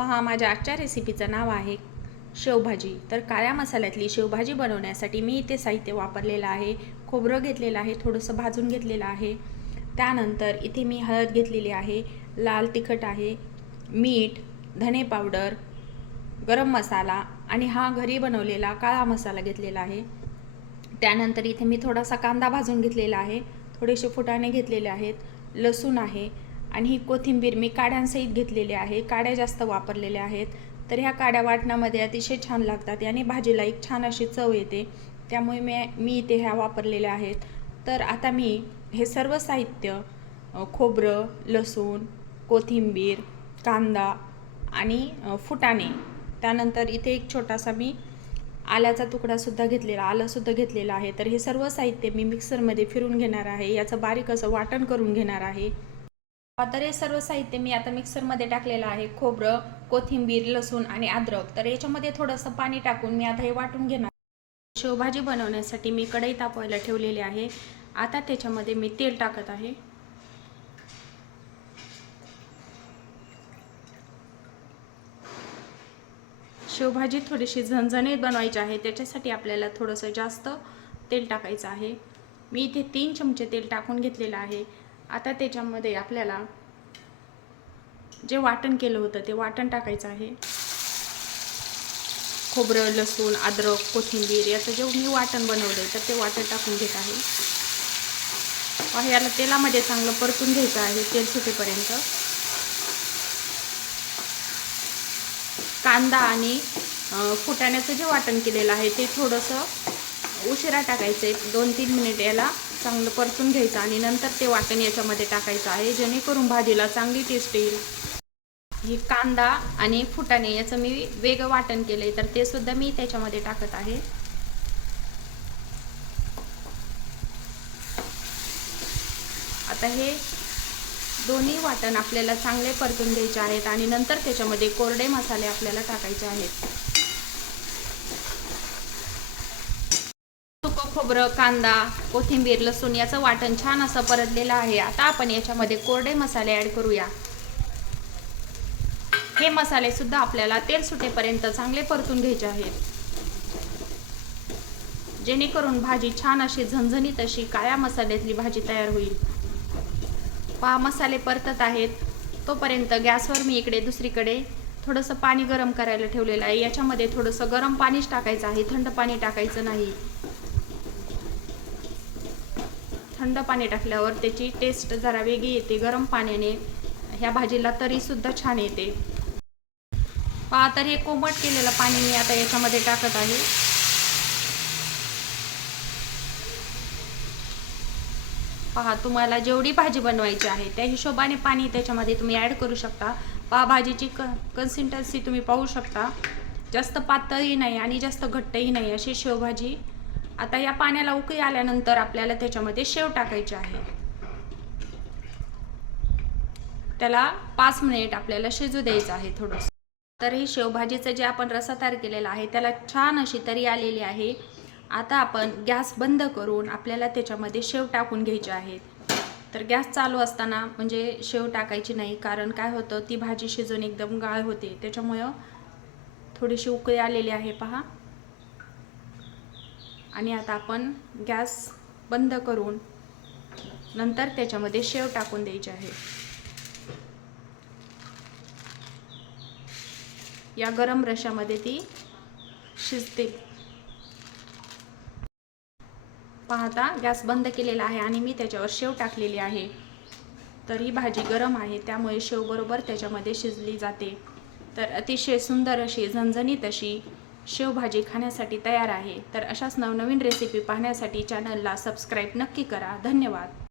पहा माझ्या आजच्या रेसिपीचं नाव आहे शेवभाजी. तर काळ्या मसाल्यातली शेवभाजी बनवण्यासाठी मी इथे साहित्य वापरलेलं आहे खोबरं घेतलेलं आहे थोडंसं भाजून घेतलेलं आहे. त्यानंतर इथे मी हळद घेतलेली आहे लाल तिखट आहे मीठ धने पावडर गरम मसाला आणि हा घरी बनवलेला काळा मसाला घेतलेला आहे. त्यानंतर इथे मी थोडासा कांदा भाजून घेतलेला आहे थोडेसे फुटाणे घेतलेले आहेत लसूण आहे आणि ही कोथिंबीर मी काड्यांसहित घेतलेली आहे. काड्या जास्त वापरलेल्या आहेत. तर ह्या काड्या वाटण्यामध्ये अतिशय छान लागतात याने भाजीला एक छान अशी चव येते. त्यामुळे मी मी इथे ह्या वापरलेल्या आहेत. तर आता मी हे सर्व साहित्य खोबरं लसूण कोथिंबीर कांदा आणि फुटाणे त्यानंतर इथे एक छोटासा मी आल्याचा तुकडासुद्धा घेतलेला आलंसुद्धा घेतलेला आहे. तर हे सर्व साहित्य मी मिक्सरमध्ये फिरून घेणार आहे. याचं बारीक असं वाटण करून घेणार आहे. तर हे सर्व साहित्य मी आता मिक्सरमध्ये टाकलेलं आहे. खोबरं कोथिंबीर लसूण आणि अद्रक. तर याच्यामध्ये थोडंसं पाणी टाकून मी आता हे वाटून घेणार. शेवभाजी बनवण्यासाठी मी कढई तापवायला ठेवलेली आहे. आता त्याच्यामध्ये मी तेल टाकत आहे. शेवभाजी थोडीशी झणझणीत बनवायची आहे. त्याच्यासाठी आपल्याला थोडंसं जास्त तेल टाकायचं आहे. मी इथे तीन चमचे तेल टाकून घेतलेलं आहे. आता त्याच्यामध्ये आपल्याला जे वाटण केलं होतं ते वाटण टाकायचं आहे. खोबरं लसूण अद्रक कोथिंबीर याचं जे मी वाटण बनवलं तर ते वाटण टाकून घेत आहे. याला तेलामध्ये चांगलं परतून घ्यायचं आहे तेल सुटेपर्यंत. कांदा आणि फुटाण्याचं जे वाटण केलेलं आहे ते थोडंसं उशिरा टाकायचं आहे दोन तीन मिनिट याला चांगलं परतून घ्यायचं आणि नंतर ते वाटण याच्यामध्ये टाकायचं आहे जेणेकरून भाजीला चांगली टेस्ट येईल. हे कांदा आणि फुटाणे याचं मी वेगळं वाटण केलं आहे तर ते सुद्धा मी त्याच्यामध्ये टाकत आहे. आता हे दोन्ही वाटण आपल्याला चांगले परतून घ्यायचे आहेत आणि नंतर त्याच्यामध्ये कोरडे मसाले आपल्याला टाकायचे आहेत. खोबरं कांदा कोथिंबीर लसूण याचं वाटण छान असं परतलेलं आहे. आता आपण याच्यामध्ये कोरडे मसाले ॲड करूया. हे मसाले सुद्धा आपल्याला तेल सुटेपर्यंत चांगले परतून घ्यायचे आहेत. जेणेकरून भाजी छान अशी झणझणीत अशी काळ्या मसाल्यातली भाजी तयार होईल. पहा मसाले परतत आहेत. तोपर्यंत गॅसवर मी इकडे दुसरीकडे थोडंसं पाणी गरम करायला ठेवलेलं आहे. याच्यामध्ये थोडंसं गरम पाणीच टाकायचं आहे. थंड पाणी टाकायचं नाही. थंड पाणी टाकल्यावर त्याची टेस्ट जरा वेगळी येते गरम पाण्याने. ह्या भाजीला तरीसुद्धा छान येते. पहा तर हे कोमट केलेलं पाणी मी आता याच्यामध्ये टाकत आहे. पहा तुम्हाला जेवढी भाजी बनवायची आहे त्या हिशोबाने पाणी त्याच्यामध्ये तुम्ही ॲड करू शकता. पहा भाजीची क कन्सिस्टन्सी तुम्ही पाहू शकता. जास्त पातळही नाही आणि जास्त घट्टही नाही अशी शेवभाजी. आता या पाण्याला उकळी आल्यानंतर आपल्याला त्याच्यामध्ये शेव टाकायचे आहे. त्याला पाच मिनिट आपल्याला शिजू द्यायचं आहे थोडंसं. तर ही शेवभाजीचं जे आपण रसा तयार केलेला आहे त्याला छान अशी तरी आलेली आहे. आता आपण गॅस बंद करून आपल्याला त्याच्यामध्ये शेव टाकून घ्यायचे आहेत तर गॅस चालू असताना म्हणजे शेव टाकायची नाही कारण काय होतं ती भाजी शिजून एकदम गाळ होते. त्याच्यामुळं थोडीशी उकळी आलेली आहे पहा. आणि आता आपण गॅस बंद करून नंतर त्याच्यामध्ये शेव टाकून द्यायची आहे. या गरम रशामध्ये ती शिजते. पाहता गॅस बंद केलेला आहे आणि मी त्याच्यावर शेव टाकलेली आहे. तर ही भाजी गरम आहे त्यामुळे शेव बरोबर त्याच्यामध्ये शिजली जाते. तर अतिशय सुंदर अशी झणझणीत अशी शेवभाजी खाण्यासाठी तयार आहे. तर अशाच नवनवीन रेसिपी पाहण्यासाठी चॅनलला सबस्क्राईब नक्की करा. धन्यवाद.